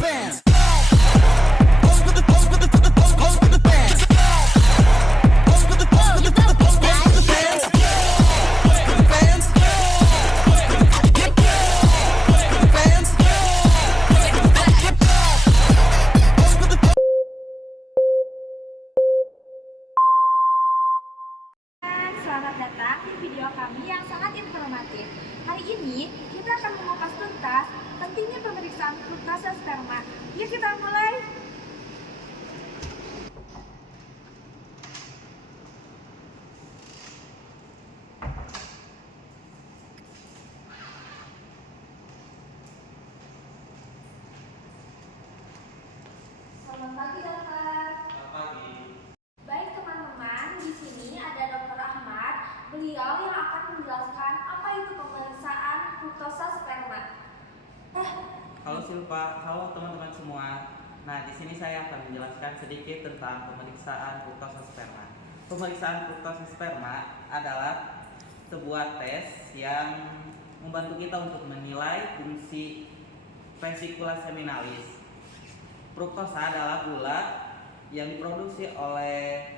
bands. Pose with the pose with the pose with the bands. Pose with the pose with the pose with the bands. Pose with the bands. Pose with the bands. Pose with the Selamat datang di video kami yang sangat informatif. Hari ini kita akan mengupas tuntas pentingnya pemeriksaan fruktose sperma. Yuk kita mulai. Selamat pagi dokter. Baik teman-teman, di sini ada Dr. Ahmad. Beliau yang akan menjelaskan apa itu pemeriksaan fruktose sperma. Halo Silva, halo teman-teman semua. Nah, di sini saya akan menjelaskan sedikit tentang pemeriksaan fruktose sperma. Pemeriksaan fruktose sperma adalah sebuah tes yang membantu kita untuk menilai fungsi vesicula seminalis. Fruktosa adalah gula yang diproduksi oleh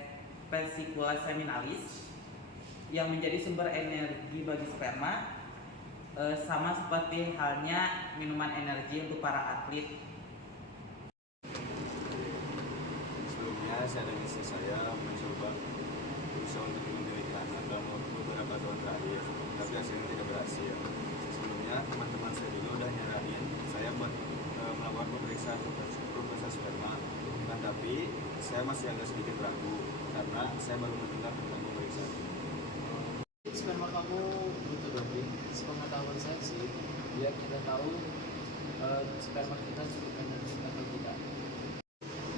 vesicula seminalis yang menjadi sumber energi bagi sperma, sama seperti halnya minuman energi untuk para atlet. Sebelumnya saya dan istri saya mencoba berusaha untuk memiliki anak dalam beberapa tahun terakhir, tapi hasilnya tidak berhasil. Sebelumnya teman-teman saya juga udah nyaranin saya buat melakukan pemeriksaan fruktose sperma, tapi saya masih agak sedikit ragu karena saya baru mendengar tentang pemeriksaan. Sperma kamu butuh doping. Sepengetahuan saya sih, biar kita tahu sperma kita cukup energi atau tidak.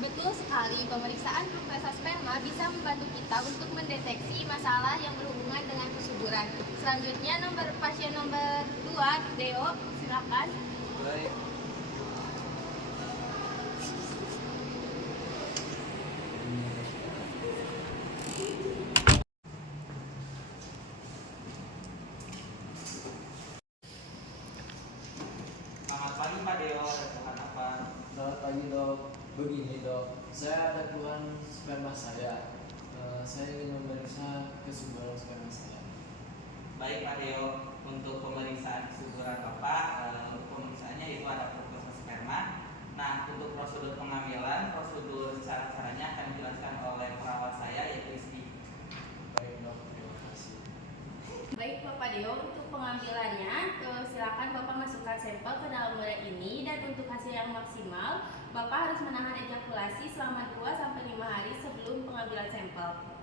Betul sekali, pemeriksaan fruktose sperma bisa membantu kita untuk mendeteksi masalah yang berhubungan dengan kesuburan. Selanjutnya pasien nomor 2, Deo, silakan. Baik. Selamat pagi Pak Deo, ada keluhan apa? Selamat pagi dok. Begini dok, saya ada keluhan sperma saya. Saya ingin memeriksa kesuburan sperma saya. Baik Pak Deo, untuk pemeriksaan kesuburan Bapak, untuk pemeriksaannya itu ada fruktose sperma. Nah, untuk prosedur pengambilan, prosedur cara-caranya akan dijelaskan oleh perawat saya yaitu Rizky. Baik dok, terima kasih. Baik Bapak Deo, untuk pengambilannya, silakan Bapak masukkan sampel ke dalam wadah ini, dan untuk hasil yang maksimal, Bapak harus menahan ejakulasi selama 2-5 hari sebelum pengambilan sampel.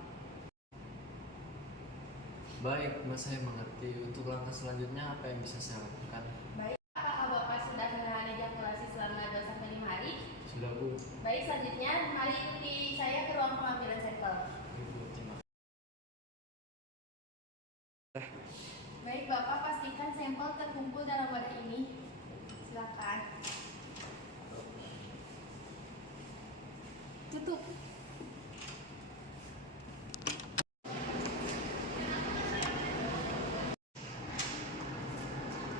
Baik, Mas, saya mengerti. Untuk langkah selanjutnya apa yang bisa saya lakukan? Baik, apakah Bapak sudah menahan ejakulasi selama 2-5 hari? Sudah Bu. Baik, selanjutnya mari ikuti saya ke ruang pengambilan sampel. Ibu, terima kasih. Baik, Bapak pastikan sampel terkumpul dalam wadah ini. Silakan. Tutup.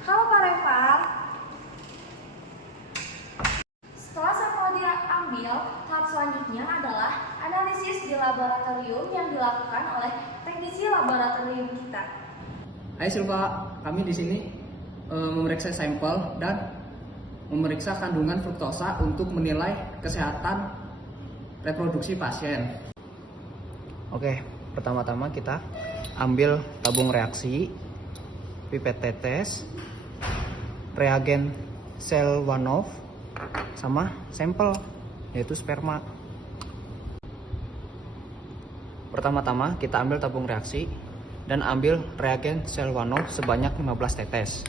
Halo Pak Reval. Setelah sampel diambil, tahap selanjutnya adalah analisis di laboratorium yang dilakukan oleh teknisi laboratorium kita. Hai Silva, kami di sini memeriksa sampel dan memeriksa kandungan fruktosa untuk menilai kesehatan reproduksi pasien. Oke, pertama-tama kita ambil tabung reaksi, pipet tetes, reagen sel Wanov, sama sampel yaitu sperma. Pertama-tama kita ambil tabung reaksi dan ambil reagen sel Wanov sebanyak 15 tetes.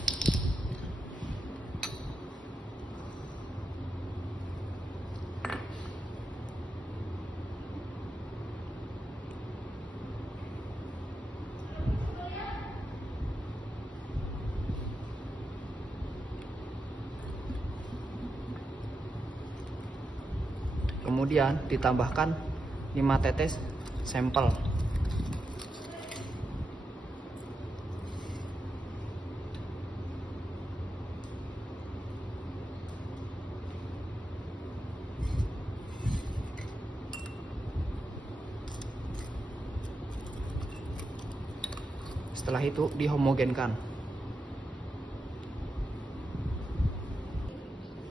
Kemudian ditambahkan 5 tetes sampel. Setelah itu dihomogenkan.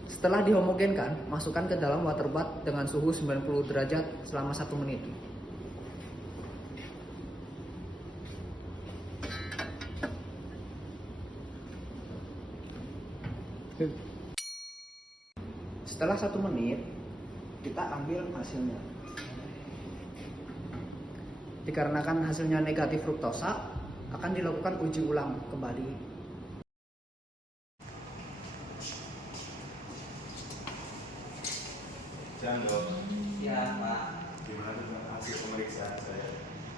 Setelah dihomogenkan, masukkan ke dalam water bath dengan suhu 90 derajat selama 1 menit. Setelah 1 menit, kita ambil hasilnya. Dikarenakan hasilnya negatif fruktosa, akan dilakukan uji ulang kembali. Jangan dong. Ya Pak. Gimana dengan hasil pemeriksaan saya?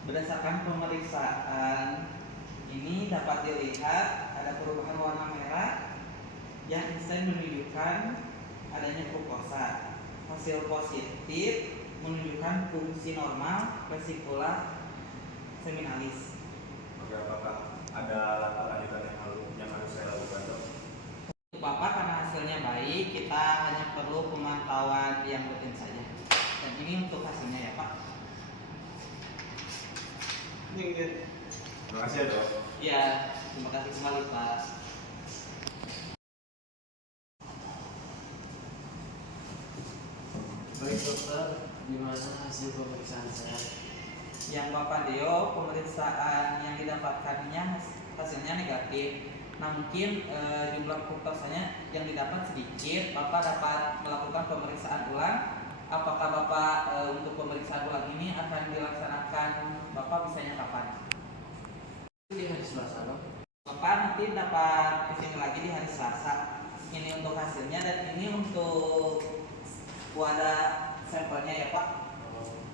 Berdasarkan pemeriksaan ini dapat dilihat ada perubahan warna merah yang instan menunjukkan adanya fruktosa. Hasil positif menunjukkan fungsi normal vesicula seminalis. Oke, apakah ada langkah lanjutan yang harus saya lakukan, dok? Untuk Bapak karena hasilnya baik, kita hanya perlu pemantauan yang rutin saja. Dan ini untuk hasilnya ya Pak. Terima kasih ya, dok. Ya, terima kasih kembali Pak. Baik dokter, gimana hasil pemeriksaan saya? Yang Bapak Deo, pemeriksaan yang didapatkannya hasilnya negatif. Nah mungkin jumlah fruktosanya yang didapat sedikit. Bapak dapat melakukan pemeriksaan ulang. Apakah Bapak untuk pemeriksaan ulang ini akan dilaksanakan Bapak bisanya kapan? Di hari Selasa, dok. Bapak nanti dapat kesini lagi di hari Selasa. Ini untuk hasilnya dan ini untuk wadah sampelnya ya Pak.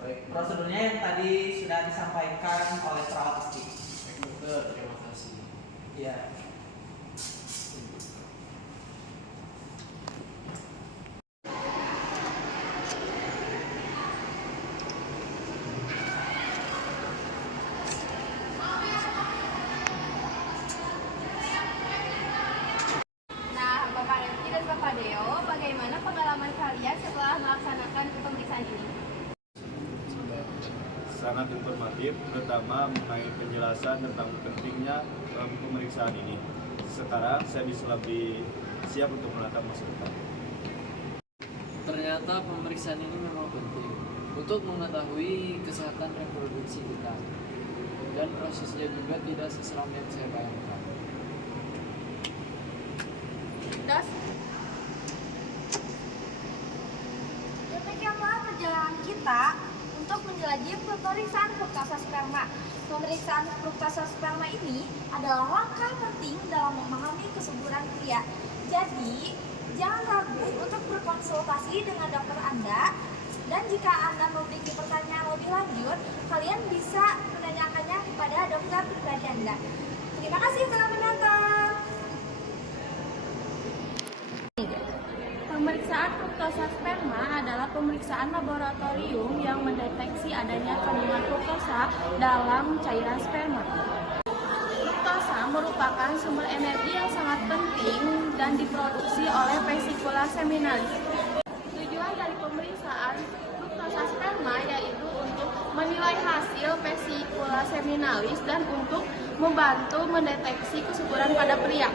Baik, Prosedurnya yang tadi sudah disampaikan oleh perawat STI. baik dokter, terima kasih. Ya. Nah, Bapak Refki dan Bapak Deo, bagaimana pengalaman kalian setelah melaksanakan pemeriksaan ini? Sangat informatif, terutama mengenai penjelasan tentang pentingnya pemeriksaan ini. Sekarang saya bisa lebih siap untuk menatap masa depan. Ternyata pemeriksaan ini memang penting untuk mengetahui kesehatan reproduksi kita. Dan prosesnya juga tidak seseram yang saya bayangkan. Das. Demikianlah perjalanan kita untuk menjelajahi pemeriksaan fruktosa sperma. Pemeriksaan fruktosa sperma ini adalah langkah penting dalam memahami kesuburan pria. Jadi, jangan ragu untuk berkonsultasi dengan dokter Anda. Dan jika Anda memiliki pertanyaan lebih lanjut, kalian bisa menanyakannya kepada dokter pribadi Anda. Terima kasih telah menonton. Pemeriksaan fruktosa sperma adalah pemeriksaan laboratorium yang mendeteksi adanya kandungan fruktosa dalam cairan sperma. Fruktosa merupakan sumber energi yang sangat penting dan diproduksi oleh vesicula seminalis. Tujuan dari pemeriksaan fruktosa sperma yaitu untuk menilai hasil vesicula seminalis dan untuk membantu mendeteksi kesuburan pada pria.